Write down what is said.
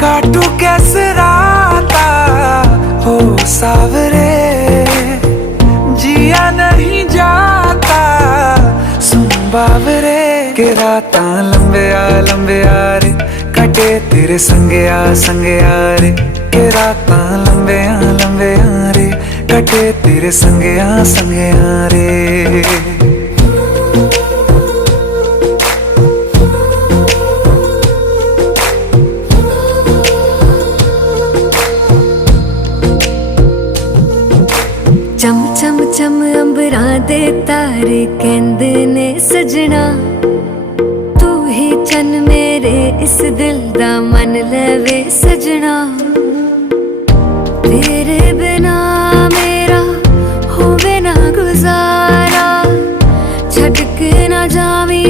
काटू कैसे राता हो सावरे, जिया नहीं जाता सुन बावरे। के राता लंबे आ रे, कटे तेरे संगे आ रे। के राता लंबे आ रे, कटे तेरे संगे आ रे। चम चम चम अंबरा दे तारे कहंदे ने सजना, तू ही चन मेरे इस दिल दा मन लवे सजना। तेरे बिना मेरा होवे ना गुज़ारा।